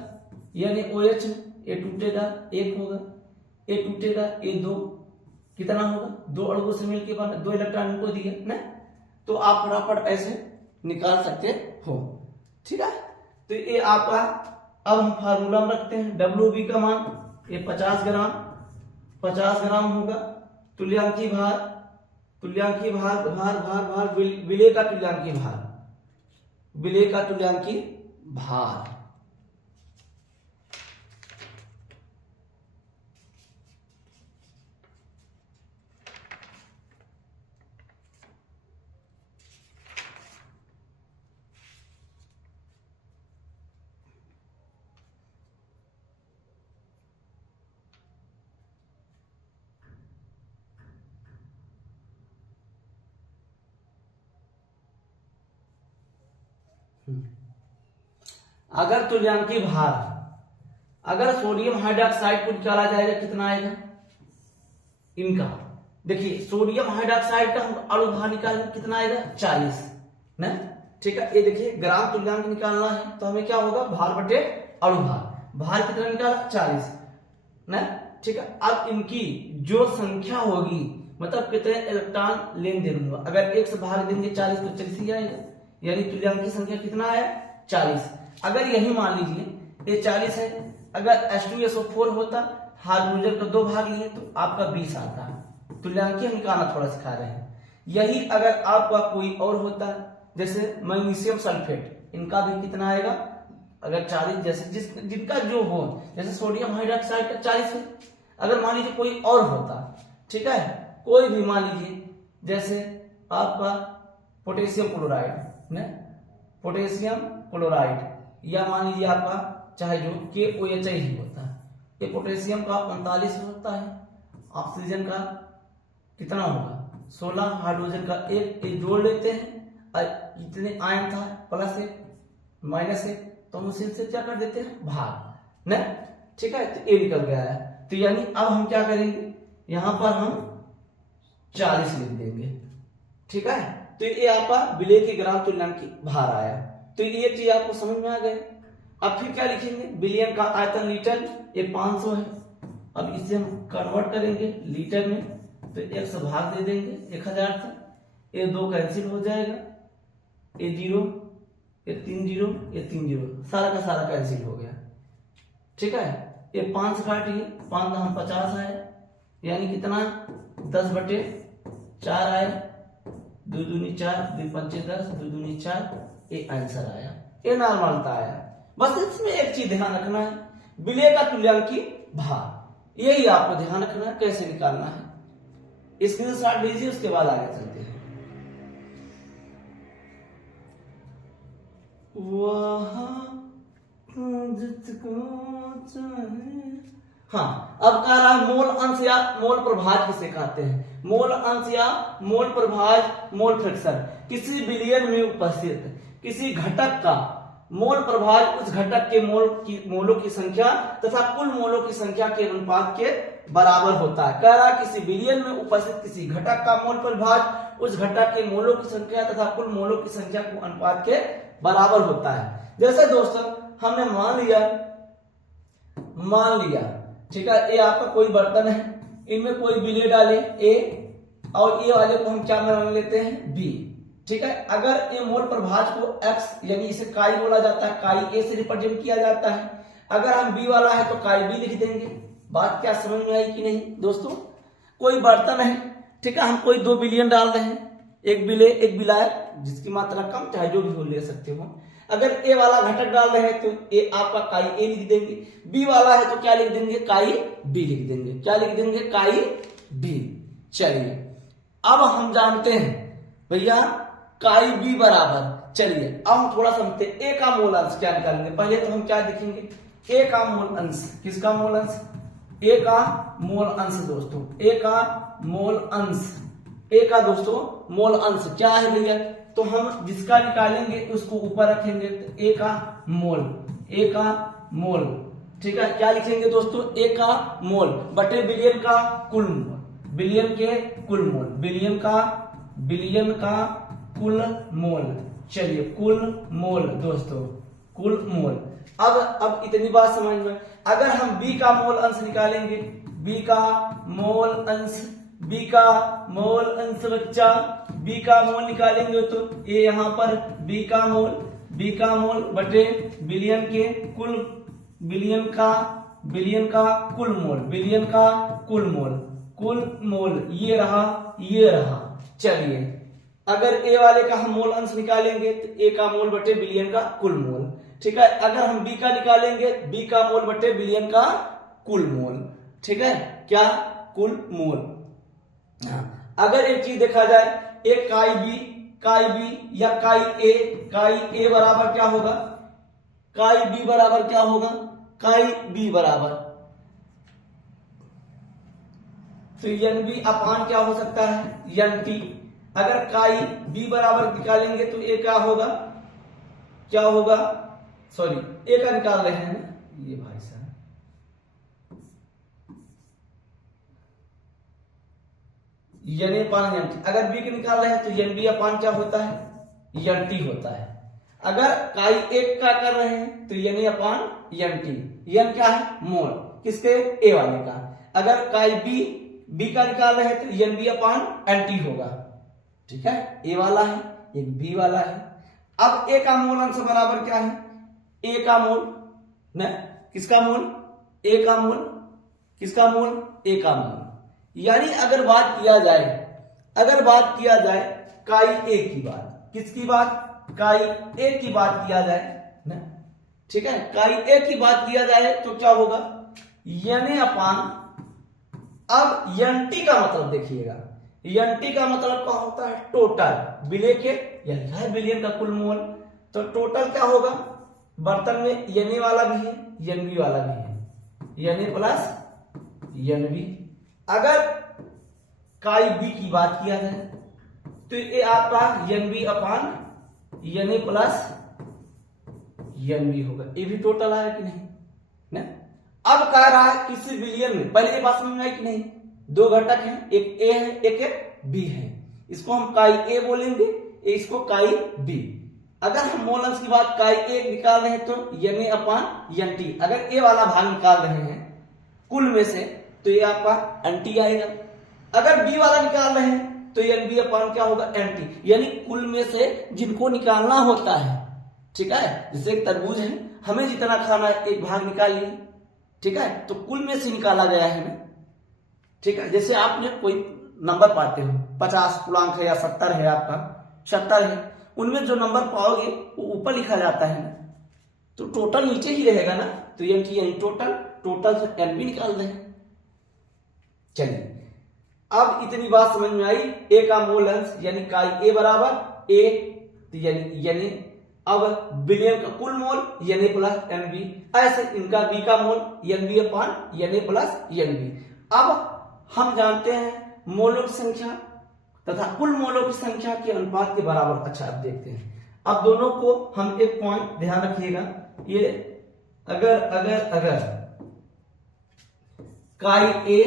NaOH ये टूटेगा, एक होगा, ये टूटेगा, ये 2, कितना होगा, 2 अणुओं से मिलकर बना, 2 इलेक्ट्रॉन को दिए ना, तो आप फटाफट ऐसे निकाल सकते हो, ठीक है। तो ये आपका, अब हम फार्मूला में रखते हैं WB का मान, ये 50 ग्राम होगा। तुल्यांकी भार, विलेय का तुल्यांकी भार, अगर तुल्यांकी भार, अगर सोडियम हाइड्रोक्साइड को निकाला जाएगा कितना आएगा, इनका देखिए सोडियम हाइड्रोक्साइड का अणुभार निकालेंगे कितना आएगा 40 ना, ठीक है। ये देखिए ग्राम तुल्यांक निकालना है तो हमें क्या होगा, भार बटे अणुभार, भार कितना निकाला 40 ना, ठीक है। अब इनकी जो संख्या होगी, मतलब कितने इलेक्ट्रॉन लेन देन होगा, अगर 1 से भाग देंगे 40 तो 40 ही आएगा, यानी तुल्यांक की संख्या कितना है 40। अगर यही मान लीजिए ये 40 है, अगर H2SO4 होता, हाइड्रोजन को 2 भाग लिए तो आपका 20 आता है। तुल्यांकी हम निकालना थोड़ा सिखा रहे हैं। यही अगर आपका कोई और होता, जैसे मैग्नीशियम सल्फेट, इनका भी कितना आएगा, अगर 40, जैसे जिनका जो हो, जैसे सोडियम हाइड्रोक्साइड का 40 है, अगर मान लीजिए कोई और होता, ठीक है, कोई भी मान लीजिए जैसे आपका पोटेशियम क्लोराइड, या मान लीजिए आपका चाहे जो KOH ही होता है, ये पोटेशियम का 39 होता है, ऑक्सीजन का कितना होगा 16 हाइड्रोजन का एक जोड़ लेते हैं और कितने आयन था +1 -1 तो हम उसी से क्या कर देते हैं भाग न, ठीक है। तो ये निकल गया है। तो यानी अब हम क्या करेंगे, यहां पर हम 40 लिख देंगे, ठीक है। तो ये आपका विलेय के ग्राम तुल्यांक की भार आया। तो ये चीज आपको समझ में आ गई। अब फिर क्या लिखेंगे, बिलियन का आयतन लीटर, ये 500 है। अब इसे हम कन्वर्ट करेंगे लीटर में, तो 1 से भाग दे देंगे 1000 से, ये 2 कैंसिल हो जाएगा, ये 0, ये 3 0, ये 3 0, सारा का सारा कैंसिल हो गया, ठीक है। ये 5 से काटिए, 5 हम 50 आए, यानी कितना 10/4 आए, 2 दूनी 4, 2 पंचे 10, 2 दूनी 4, ये आंसर आया, ये नॉर्मलता आया। बस इसमें एक चीज ध्यान रखना है, विलेय का तुल्यांकी भार, यही आपको ध्यान रखना है कैसे निकालना है। स्क्रीनशॉट लीजिए, उसके बाद आगे चलते हैं। हाँ, अब कह रहा है मोल अंश या मोल प्रभाज किसे कहते हैं। मोल अंश या मोल प्रभाज, मोल फ्रैक्शन, किसी विलयन में उपस्थित किसी घटक का मोल प्रभाज उस घटक के मोलों की संख्या तथा कुल मोलों की संख्या के अनुपात के बराबर होता है। कह रहा है किसी विलयन में उपस्थित किसी घटक का मोल प्रभाज उस घटक के मोलों की संख्या तथा कुल मोलों की संख्या को अनुपात के बराबर होता है। जैसे दोस्तों हमने मान लिया, ठीक है, ये आपका कोई बर्तन है, इनमें कोई विलेय डाले ए और ये वाले को हम क्या मान लेते हैं बी, ठीक है। अगर ये मोल प्रभाज को x यानी इसे काई बोला जाता है, काई ए से रिप्रेजेंट किया जाता है। अगर हम बी वाला है तो काई बी लिख देंगे। बात क्या समझ में आई कि नहीं दोस्तों। कोई बर्तन है, ठीक है, हम कोई 2 बिलियन डाल रहे हैं, एक विलेय एक विलायक जिसकी मात्रा कम चाहे जो भी हो ले सकते हो। अगर ए वाला घटक डाल रहे हैं तो ए आपका काई ए लिख देंगे, बी वाला है तो क्या लिख देंगे काई बी लिख देंगे, क्या लिख देंगे काई बी। चलिए अब हम जानते हैं भैया काई बी बराबर, चलिए अब हम थोड़ा समझते हैं ए का मोल अंश क्या निकालेंगे। पहले तो हम क्या देखेंगे, ए का मोल अंश, किसका मोल अंश, ए का मोल अंश दोस्तों, ए का मोल अंश, ए का दोस्तों मोल अंश क्या है भैया, तो हम जिसका निकालेंगे उसको ऊपर रखेंगे, तो ए का मोल, ए का मोल, ठीक है। क्या लिखेंगे दोस्तों, ए का मोल बटे बिलियन का कुल मोल, बिलियन के कुल मोल, बिलियन का कुल मोल। चलिए कुल मोल दोस्तों, कुल मोल। अब इतनी बात समझ में, अगर हम बी का मोल अंश निकालेंगे, बी का मोल अंश, बी का मोल अंश बच्चा, बी का मोल निकालेंगे तो ये यहां पर बी का मोल बटे बिलियन के कुल, बिलियन का कुल मोल, बिलियन का कुल मोल, ये रहा। चलिए अगर ए वाले का हम मोल अंश निकालेंगे तो ए का मोल बटे बिलियन का कुल मोल, ठीक है। अगर हम बी का निकालेंगे, बी का मोल बटे बिलियन का कुल मोल, ठीक है, क्या कुल मोल। हाँ, अगर एक चीज देखा जाए, एक काई बी या काई ए बराबर क्या होगा, काई बी बराबर क्या होगा, काई बी बराबर तो एन बी अपान क्या हो सकता है एन टी। अगर काई बी बराबर निकालेंगे तो ए क्या होगा, सॉरी ए का निकाल रहे हैं ये भाई साहब, N A upon N T. अगर बी के निकाल रहे हैं तो एन बी अपान क्या होता है एन टी होता है। अगर काई एक का कर रहे हैं तो N A upon N T, N क्या है मोल, किसके ए वाले का। अगर काई बी का निकाल रहे हैं तो N B upon N T होगा, ठीक है। ए वाला है एक बी वाला है। अब ए का मोल अंश बराबर क्या है, ए का मोल न, किसका मोल, ए का मोल, किसका मोल, ए का मोल। यानी अगर बात किया जाए काई ए की बात, किसकी बात, काई ए की बात किया जाए न, ठीक है, काई ए की बात किया जाए तो क्या होगा एन ए अपान। अब एन टी का मतलब देखिएगा, एन टी का मतलब क्या होता है टोटल, विलेय के यही है बिलियन का कुल मोल, तो टोटल क्या होगा, बर्तन में एन ए वाला भी है एन बी वाला भी है, N A plus N B. अगर काई बी की बात किया जाए तो ये आपका N B upon N A plus N B होगा। ये भी टोटल आया कि नहीं ना। अब कह रहा है किसी विलियन में, पहले ये बात समझ में आई कि नहीं, दो घटक हैं, एक ए है एक बी है, इसको हम काई ए बोलेंगे, इसको काई बी। अगर हम मोल अंश की बात काई ए निकाल रहे हैं तो N A upon N T, अगर ए वाला भाग निकाल रहे हैं कुल में से तो ये आपका एन टी आएगा। अगर बी वाला निकाल रहे हैं तो एन बी अपान क्या होगा एन टी, यानी कुल में से जिनको निकालना होता है, ठीक है, जैसे एक तरबूज है, हमें जितना खाना है एक भाग निकाल लिए, ठीक है, तो कुल में से निकाला गया है ना, ठीक है। जैसे आपने कोई नंबर पाते हो 50 पूर्णांक है या 70 है, आपका 70 है, उनमें जो नंबर पाओगे वो ऊपर लिखा जाता है ना, तो टोटल नीचे ही रहेगा ना, तो एन टी यानी टोटल से एन बी निकाल रहे हैं। चलिए अब इतनी बात समझ में आई, ए का मोल अंश यानी काई ए बराबर ए, तो यानी अब विलियन का कुल mole N A plus N B, ऐसे इनका बी का mole N B upon N A plus N B. अब हम जानते हैं मोलों की संख्या तथा कुल मोलों की संख्या के अनुपात के बराबर। अच्छा अब देखते हैं, अब दोनों को हम एक पॉइंट ध्यान रखिएगा, ये अगर काई ए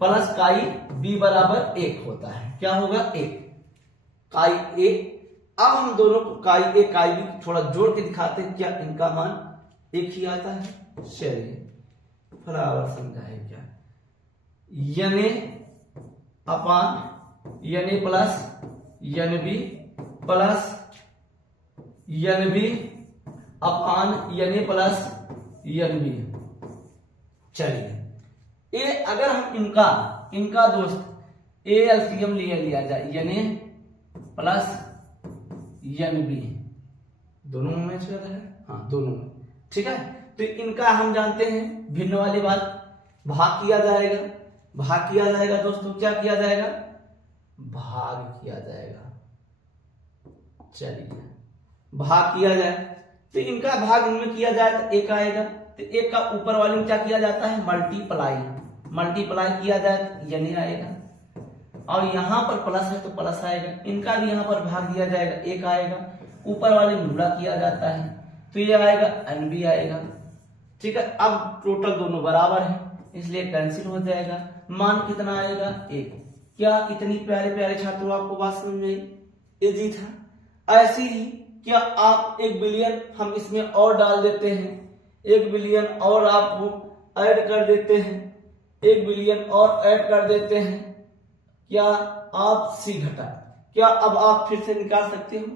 प्लस काई बी बराबर 1 होता है, क्या होगा 1 काई ए। अब हम दोनों को काई ए काई बी थोड़ा जोड़ के दिखाते हैं, क्या इनका मान एक ही आता है। चलिए बराबर समझा है क्या, N A upon N A plus N B plus N B upon N A plus N B. चलिए ये अगर हम इनका दोस्त ए एलसीएम लिया जाए N A plus N B, दोनों में चल रहा है, हाँ दोनों में, ठीक है। तो इनका हम जानते हैं भिन्न वाली बात, भाग किया जाएगा दोस्तों, क्या किया जाएगा, भाग किया जाएगा। चलिए भाग किया जाए तो इनका भाग इनमें किया जाए तो एक आएगा, तो एक का ऊपर वाले में क्या किया जाता है मल्टीप्लाई किया जाए तो यानी आएगा, और यहां पर प्लस है तो प्लस आएगा, इनका भी यहां पर भाग दिया जाएगा एक आएगा, ऊपर वाले में गुणा किया जाता है तो ये आएगा एन बी आएगा, ठीक है। अब टोटल दोनों बराबर है इसलिए कैंसिल हो जाएगा, मान कितना आएगा 1। क्या इतनी प्यारे प्यारे छात्रों आपको बात समझ में आई, इजी था। ऐसी ही क्या आप 1 बिलियन हम इसमें और डाल देते हैं, 1 बिलियन और आप ऐड कर देते हैं, 1 बिलियन और ऐड कर देते हैं, क्या आप सी घटा, क्या अब आप फिर से निकाल सकते हो,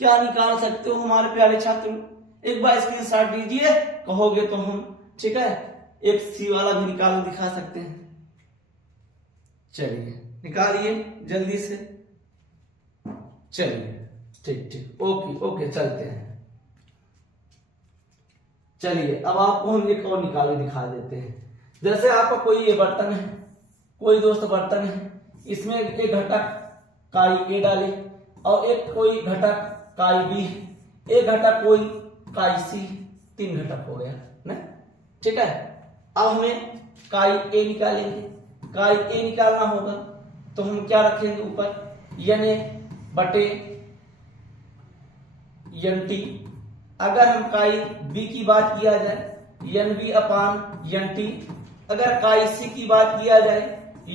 क्या निकाल सकते हो हमारे प्यारे छात्रों, एक बार स्क्रीनशॉट दीजिए, कहोगे तो हम, ठीक है, एक सी वाला भी निकाल दिखा सकते हैं। चलिए निकालिए जल्दी से, चलिए ठीक ओके चलते हैं। चलिए अब आपको हम एक और निकाल दिखा देते हैं, जैसे आपका कोई ये बर्तन है, कोई दोस्त बर्तन है, इसमें एक घटक काई ए डाले और एक कोई घटक काई बी, एक घटक कोई काई सी, 3 घटक हो गया ना, ठीक है। अब हमें काई ए निकालेंगे, काई ए निकालना होगा तो हम क्या रखेंगे ऊपर एन ए बटे एन टी। अगर हम काई बी की बात किया जाए N B upon N T, अगर काई सी की बात किया जाए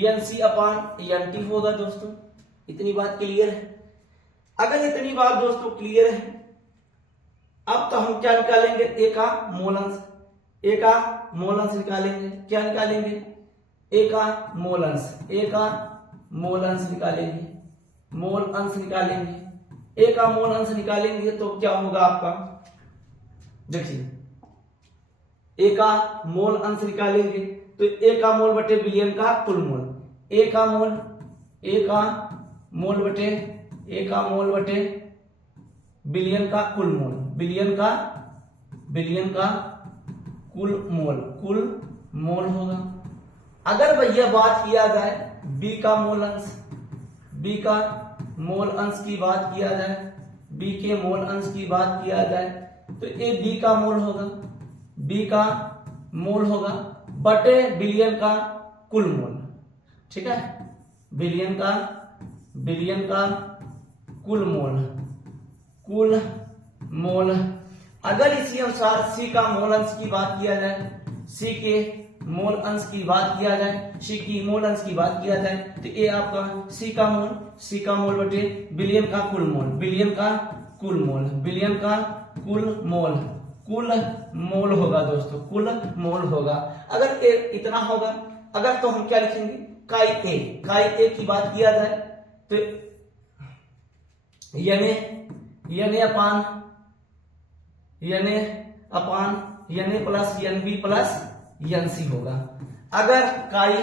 एन सी अपान एन टी होगा। दोस्तों इतनी बात क्लियर है? अगर इतनी बात दोस्तों क्लियर है, अब तो हम क्या निकालेंगे, ए का मोल अंश, ए का मोल अंश निकालेंगे। क्या निकालेंगे, ए का मोल अंश, ए का मोल अंश निकालेंगे, मोल अंश निकालेंगे। ए का मोल अंश निकालेंगे तो क्या होगा आपका, देखिए ए का मोल अंश निकालेंगे तो ए का मोल बटे बिलियन का कुल मोल, ए का मोल बटे ए का मोल बटे बिलियन का कुल मोल, बिलियन का कुल मोल होगा। अगर भैया बात किया जाए बी का मोल अंश, बी का मोल अंश की बात किया जाए, बी के मोल अंश की बात किया जाए तो ये बी का मोल होगा, बी का मोल होगा बटे बिलियन का कुल मोल, ठीक है। बिलियन का कुल मोल। अगर इसी अनुसार सी का मोल अंश की बात किया जाए, सी के मोल अंश की बात किया जाए, सी की मोल अंश की बात किया जाए, तो ये आपका सी का मोल बटे बिलियन का कुल मोल होगा दोस्तों, कुल मोल होगा। अगर इतना होगा, अगर तो हम क्या लिखेंगे, काई ए की बात किया जाए तो यने plus N B plus N C होगा। अगर काई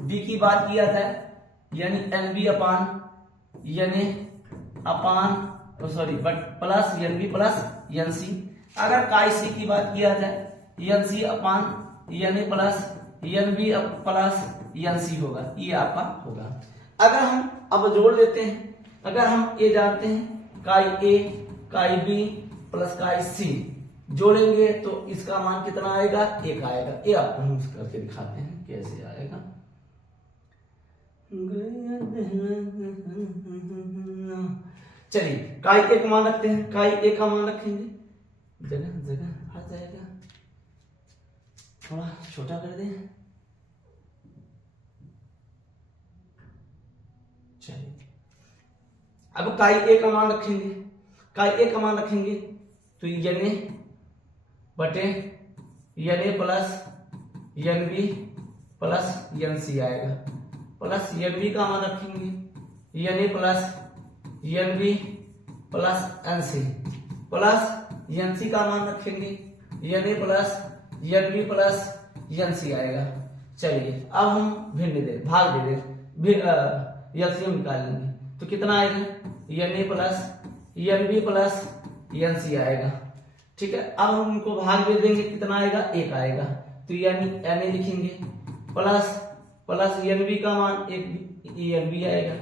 बी की बात किया जाए, यानी n B plus N B plus N C. अगर काई सी की बात किया जाए, n C n A plus N B plus N C होगा, ये आपका होगा। अगर हम अब जोड़ देते हैं, अगर हम ये जानते हैं काई ए काई बी प्लस काई सी जोड़ेंगे तो इसका मान कितना आएगा, 1 आएगा। ये आपको हम करके दिखाते हैं कैसे आएगा। चलिए काई ए का मान रखते हैं, काई ए का मान रखेंगे, जगह आ जाएगा, थोड़ा छोटा कर दें। चलिए अब काई ए का मान रखेंगे, तो एन बटे N A plus N B plus N C आएगा, प्लस एन बी का मान रखेंगे N A plus N B plus N C, plus N C का मान रखेंगे N A plus N B plus N C आएगा। चलिए अब हम भाग दे दे एलसीएम निकाल लेंगे, तो कितना आएगा, N A plus N B plus N C आएगा। ठीक है, अब हम उनको भाग दे देंगे, कितना आएगा, 1 आएगा। तो यानी एन ए लिखेंगे प्लस एन बी का मान 1 एन बी आएगा,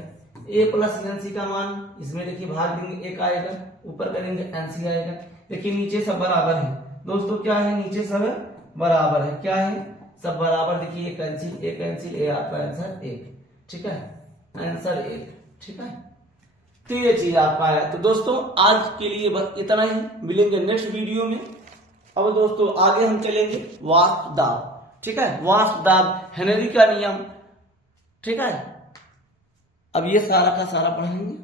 ए प्लस एन सी का मान इसमें देखिए भाग देंगे 1 आएगा, ऊपर करेंगे एन सी आएगा। देखिए नीचे सब बराबर है दोस्तों, क्या है, नीचे सब बराबर है, क्या है, सब बराबर। देखिए एक कैंसिल, ये आपका आंसर 1। ठीक है, आंसर 1। ठीक है, तो ये चीज आपका है। तो दोस्तों आज के लिए बस इतना ही, मिलेंगे नेक्स्ट वीडियो में। अब दोस्तों आगे हम चलेंगे वाष्प दाब। ठीक है, वाष्प दाब, हेनरी का नियम। ठीक है, अब ये सारा का सारा पढ़ेंगे।